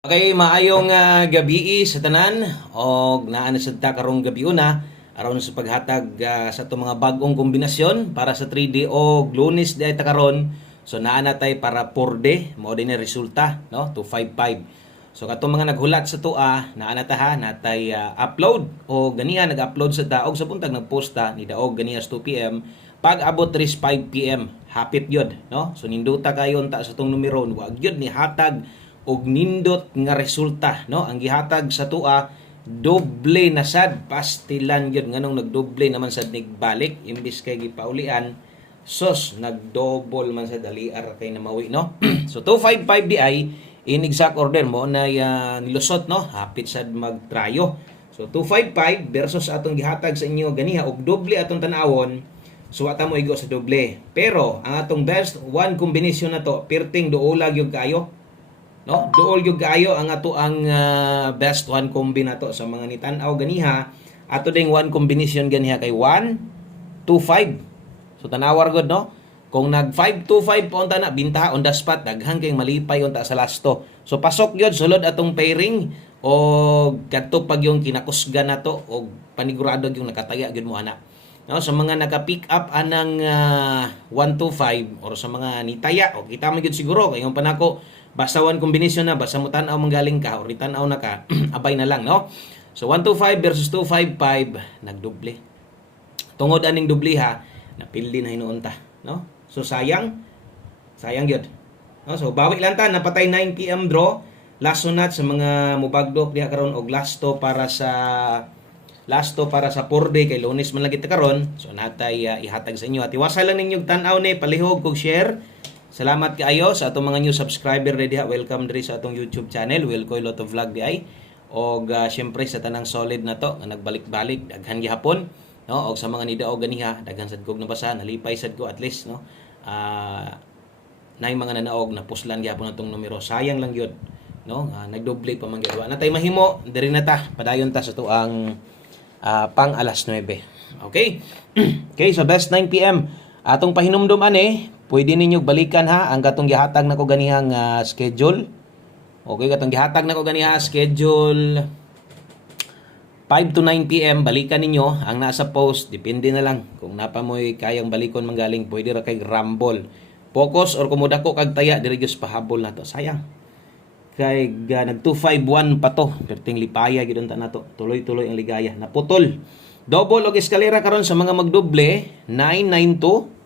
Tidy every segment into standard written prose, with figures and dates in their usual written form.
Okay, maayong gabi sa tanan og naa na sad ta karong gabi una aron sa paghatag sa itong mga bag-ong kombinasyon para sa 3D o Lunes di ta karon. So naa na tay para 4D mao din resulta no 255. So katong mga naghulat sa tua naa na ta ha natay upload o ganiha nag-upload sa ta og sa puntag nagposta ni daog ganiha sa 2 PM pag abot ris 5 PM hapit yun no. So ninduta kayo ta sa tong numero wag yun ni hatag og nindot nga resulta no ang gihatag sa tua doble na sad pastilan yun nganong nagdoble naman sad nigbalik imbis kay gipaulian sos nagdouble man sa daliar kay namawi no. So 255 di ay in exact order mo na nilusot no hapit sad magtrayo. So 255 versus atong gihatag sa inyo ganiha og doble atong tan-awon. So ata mo igo sa doble pero ang atong best one combination na to perting duolag yung kayo no duol gyud kaayo ang ato ang best one combi nato sa mga nitan-aw ganiha ato ding one combination ganiha kay 1 2 5 so tanawar gud no kung nag 5 2 5 pa unta na bintaha on the spot daghang kay malipay unta sa lasto so pasok gyud sulod atong pairing o kadto pag yung kinakusgan nato og panigurado yung nakataya gyud mo ana no sa mga naka-pick up anang 125 or sa mga nitaya o kita man gyud siguro kay yung panako basta one combination na basta mo tan-aw manggaling ka or tan-aw na ka abay na lang no. So 125 versus 255 nagdoble. Tungod aning doble ha napildi na hinuon ta no. So sayang gyud. No so bawi lang ta napatay 9 PM draw last sunat sa mga mubagdok diha karon og lasto para sa 4 day kay Lunes man lagi ta karon. So natay ihatag sa inyo at iwasa lang ninyo tan-aw ni palihog kog share. Salamat kaayo sa atong mga new subscriber ready ha. Welcome diri sa atong YouTube channel. Wilcoy Lotto Vlog di ay. Og syempre sa tanang solid na to nga nagbalik-balik daghan gihapon no og sa mga nidaog ganiha daghan sad kog nabasa nalipay sad ko at least no. Nay mga nanaog na puslan gihapon atong numero. Sayang lang gyud no. Nagdoble pa man gyud. Na tay mahimo diri na ta padayon ta sa tuang pang alas 9. Okay? Okay, so best 9 PM. Atong pahinumdum ani pwede ninyo balikan ha ang katong gihatag nako ganihang schedule. Okay, katong gihatag nako ganiha schedule 5 to 9 PM balikan ninyo ang nasa post depende na lang kung napa mo'y kayang balikon manggaling pwede ra kay rumble. Focus or kumuda ko kag taya diri gyud pahabol nato. Sayang. Kay nag 251 pa to. Perting lipaya gid unta nato. Tuloy-tuloy ang ligaya. Naputol. Double og eskalera karon sa mga magdoble 992.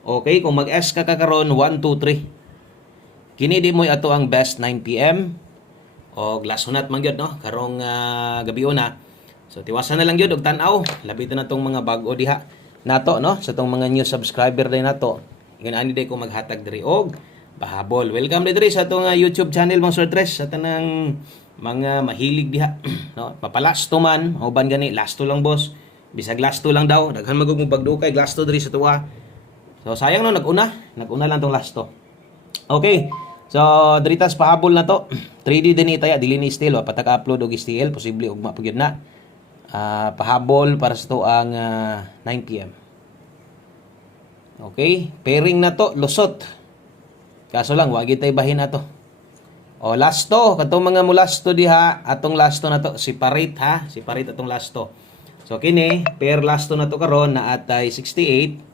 Okay, kung mag-S ka karon 1 2 3. Kini di mo ato ang best 9 PM. Og last hunat man gyud no karong gabi una. So tiwasan na lang gyud og tan-aw. Labi na tong mga bag-o diha nato no sa tong mga new subscriber din nato. Ani day ko maghatag diri og pahabol. Welcome diri sa atong YouTube channel mga Sortres sa tanang mga mahilig diha no papalasto man uban gani lasto lang boss bisag lasto lang daw daghan magug bagdukay lasto diri sa tuwa. So sayang no naguna lang tong lasto. Okay. So diritas pahabol na to. 3D din itaya dili ni style wa patag-upload og STL posible ugma pagyud na. Pahabol para sa to ang 9 PM. Okay, pairing na to lusot. Kaso lang wa gid tay bahin ato. O lasto katong mga mulasto diha atong lasto na to separate ha, separate atong lasto. So kini pair lasto na to karon na atay 68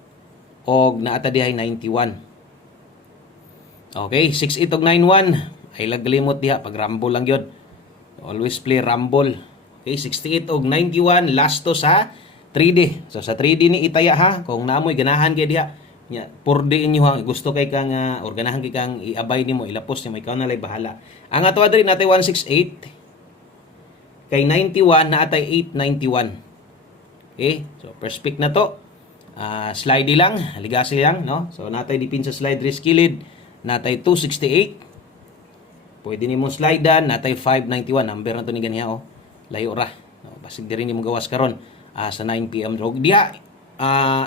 og naata dihay 91. Okay, 68 og 91 ay laglimot diha pag rumble lang gyud. Always play rumble. Okay, 68 og 91 lasto sa 3D. So sa 3D ni itaya ha kung naamoy ganahan gyud diha. Nya 4D inyo ha gusto kay kang or ganahan kay kang iabay nimo ilapos nimo ikaw na lay bahala. Ang ato diri natay 168 kay 91 na atay 891. Okay, so first pick na to. Slide lang, ligasi lang, no? So natay dipin sa slide risk kilid, natay 268. Pwede nimo slidean, natay 591 number na to ni ganiha oh. Layo ra. No, basig diri nimo gawas karon sa 9 PM drog. Diha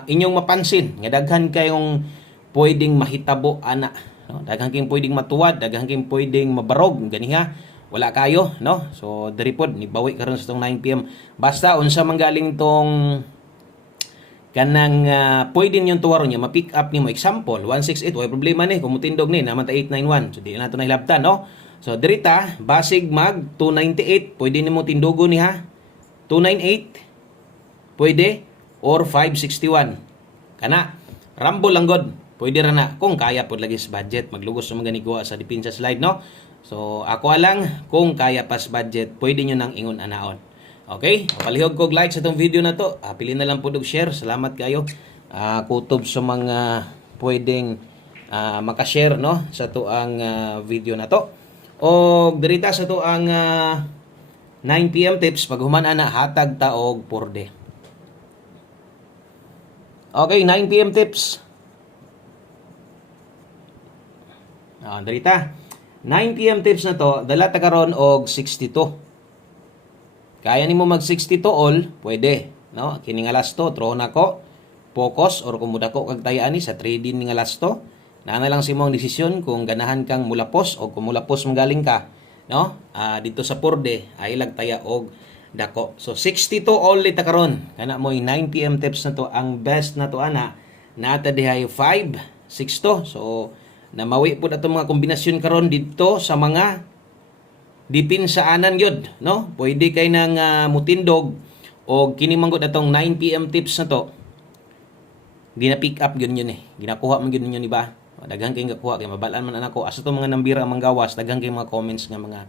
inyong mapansin nga daghan kayong pwedeng mahitabo ana, no? Daghan kayong pwedeng matuwad, daghan kayong pwedeng mabarog ganiha. Wala kayo, no? So diri pod ni bawi karon sa tong 9 PM. Basta unsa manggaling tong kanang pwede niyong tuwaro niya ma-pick up niyo mo example 168 way problema ni kung mutindog ni naman ta 891 so di na to nahilabtan no So dirita basig mag 298 pwede nimo tindugo niha. 298 pwede or 561. Kana rumble lang god. Pwede ra na kung kaya pod lagi sa budget maglugos sa mga nikuha sa depensa slide no. So ako lang kung kaya pas budget pwede nyo nang ingon anaon. Okay? Palihog kog like sa itong video na to. Pili na lang po og share. Salamat kayo. Kutob sa mga pwedeng makashare no sa to ang video na to. O dirita sa to ang 9 PM tips paghuman ana hatag ta og porde. Okay, 9 PM tips. Dirita. 9 PM tips na to, dala ta karon og 62. Kaya nimo mag 62 all, pwede, no? Kini nga last to, throw na ko, focus or kumuda ko kag tayaan ni sa trading ni nga last to. Naa na lang si mong desisyon kung ganahan kang mulapos o kung mulapos manggaling ka, no? Dito sa porde ay lag taya og dako. So 62 all ta karon. Kana mo 9 PM tips na to, ang best na to ana. Nata dihay 5, 6 to. So namawi po ato mga kombinasyon karon dito sa mga depinsaanan gyud no pwede kay nang mutindog o kini manggod atong 9 PM tips na to gina-pick up gyud yun ginakuha man gyud ninyo ni ba daghang kay gakuha kay mabalaan man anako asa to mga nambira manggawas daghang kay mga comments nga mga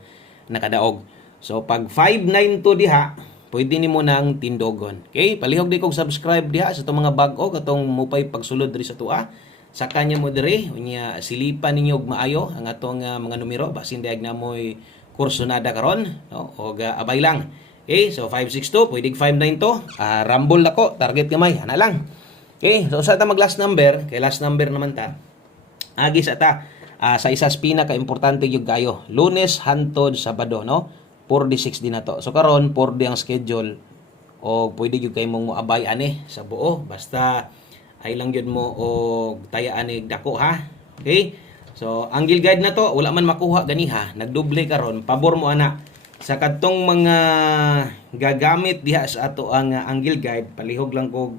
nakadaog so pag 592 diha pwede nimo nang tindogon okay palihog di kog subscribe diha sa to mga bag-o katong mupay pagsulod diri sa tuwa sa kanya mo diri unya silipan ninyo og maayo ang atong mga numero basin diag na moy kurso nada karon no og abay lang okay so 562 pwede 592 rumble nako target gamay ana lang okay so sa ta mag last number kay last number naman ta agi sa ta sa isa spina ka importante gyud kayo Lunes hantod Sabado no 4D6 din nato so karon 4D ang schedule o pwede gyud kay mong moabay ani sa buo basta ay lang yun mo o tayaan ni dako ha. Okay? So, angle guide na to, wala man makuha ganiha, nagdoble karon, pabor mo ana. Sa kadtong mga gagamit diha sa ato ang angle guide, palihog lang kog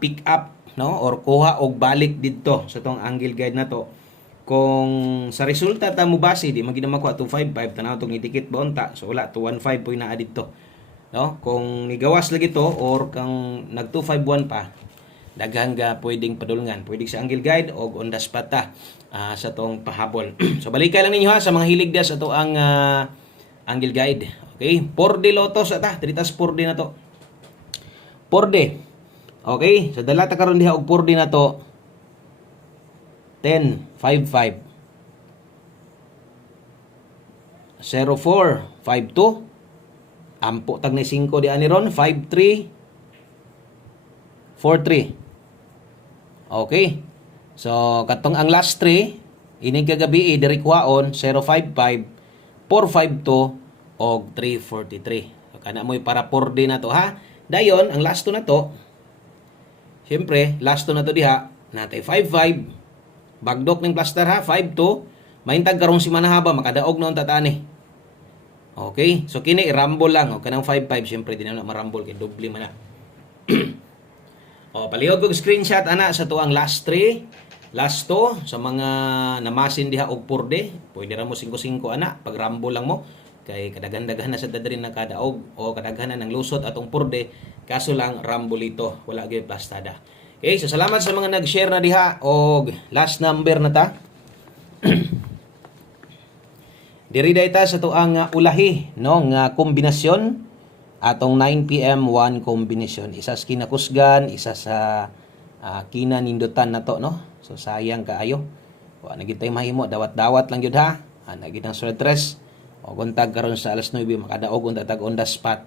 pick up no or kuha og balik didto sa tong angle guide na to. Kung sa resulta ta mo base di magina makuha 255 tanaw tong itikit bonta. So wala 215 poy naa didto. No? Kung nigawas lagi to or kang nag 251 pa daghang ga pwedeng padulngan pwede sa angle guide o on the spot ta sa tong pahabol so balikay lang ninyo ha sa mga hilig dia sa to ang angle guide okay 4D lotos ata tritas 4D na to 4D okay so dala ta karon diha og 4D na to 10 55 04 52 ampo tag ni 5 di ani ron 53 43 okay. So, katong ang last 3, ining kagabi, diri kuhaon, 055, 452, o 343. So, kana mo'y para 4D na to, ha? Dayon, ang last 2 na to, syempre, last 2 na to diha, natay 55, bagdok ng plaster ha, 52, mahintag karong si manahaba, makadaog noon tatani. Okay? So, kini, i-rumble lang. O, kanang 55, syempre, di na marumble, kaya doble man na. O, palihog kong screenshot ana sa tuang last 3, last 2 sa mga namasin diha og purde. Pwede ra mo 5-5 ana pag rumble lang mo kay kadaghan-daghan na sa dadrin na kadaog o kadaghanan ng lusot atong purde. Kaso lang rumble ito, wala gyud plastada. Okay, so salamat sa mga nag-share na diha og last number na ta. Diri dayta sa tuang ulahi no nga kombinasyon atong 9 PM 1 combination. Isa sa kinakusgan, isa sa kinanindutan na to, no? So, sayang kaayo. Wa na gid tay mahimo, dawat-dawat lang gyud ha. Ana gid ang sweatres. O kuntag karon sa alas 9 makadaog unta tag on the spot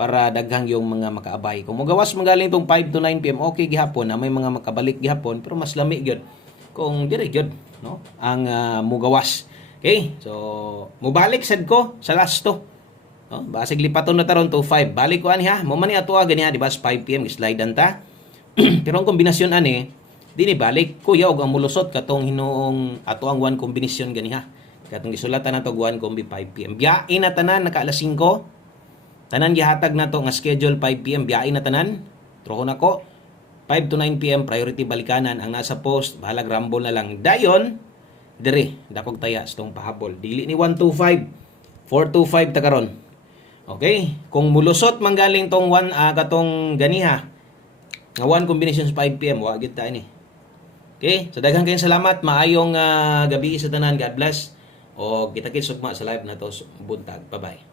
para daghang yung mga makaabay. Kung magawas magaling tong 5 to 9 PM, okay gihapon na may mga makabalik gihapon, pero mas lami gyud kung dire gyud, no? Ang mugawas. Okay? So, mubalik sad ko sa last to. No? Basig lipaton na taron to 5. Balik ko ani ha. Mo man ni ato ganiha di ba 5 PM slide ta. Pero ang kombinasyon ani dini balik kuya og ang mulusot katong hinuong ato ang 1 kombinasyon ganiha. Katong gisulatan nato 1 kombi 5 PM. Biyain na tanan naka alas 5. Tanan gihatag nato nga schedule 5 PM. Biyain na tanan. Troho nako 5 to 9 PM priority balikanan ang nasa post bahalag rumble na lang. Dayon Diri, dakog taya sa tong pahabol. Dili ni 125, 425 ta karon. Okay? Kung mulusot manggaling tong katong ganiha, nga 1 combination sa 5 PM, wa gyud ta ini. Okay? So daghang kayong salamat, maayong gabi sa tanan. God bless. O kita-kits ugma sa live na to buntag. Bye-bye.